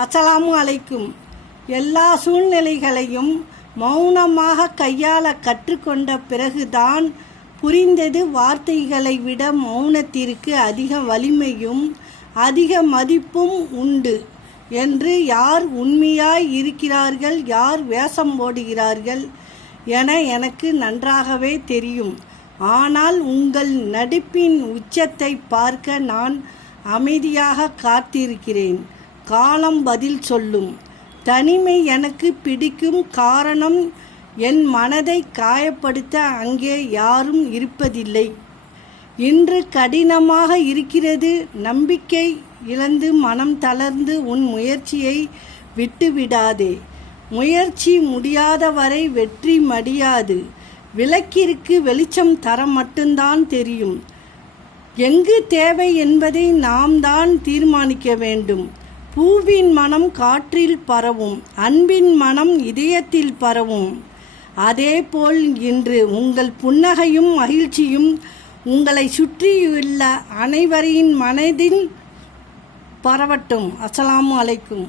அஸ்ஸலாமு அலைக்கும். எல்லா சூழ்நிலைகளையும் மௌனமாக கையாள கற்றுக்கொண்ட பிறகுதான் புரிந்தது வார்த்தைகளை விட மௌனத்திற்கு அதிக வலிமையும் அதிக மதிப்பும் உண்டு என்று. யார் உண்மையாய் இருக்கிறார்கள், யார் வேஷம் போடுகிறார்கள் என எனக்கு நன்றாகவே தெரியும். ஆனால் உங்கள் நடிப்பின் உச்சத்தை பார்க்க நான் அமைதியாக காத்திருக்கிறேன். காலம் பதில் சொல்லும். தனிமை எனக்கு பிடிக்கும் காரணம் என் மனதை காயப்படுத்த அங்கே யாரும் இருப்பதில்லை. இன்று கடினமாக இருக்கிறது. நம்பிக்கை இழந்து மனம் தளர்ந்து உன் முயற்சியை விட்டுவிடாதே. முயற்சி முடியாத வரை வெற்றி மடியாது. விளக்கிற்கு வெளிச்சம் தர மட்டும்தான் தெரியும். எங்கு தேவை என்பதை நாம் தான் தீர்மானிக்க வேண்டும். பூவின் மனம் காற்றில் பரவும், அன்பின் மனம் இதயத்தில் பரவும். அதேபோல் இன்று உங்கள் புன்னகையும் மகிழ்ச்சியும் உங்களை சுற்றியுள்ள அனைவரின் மனதில் பரவட்டும். அஸ்ஸலாமு அலைக்கும்.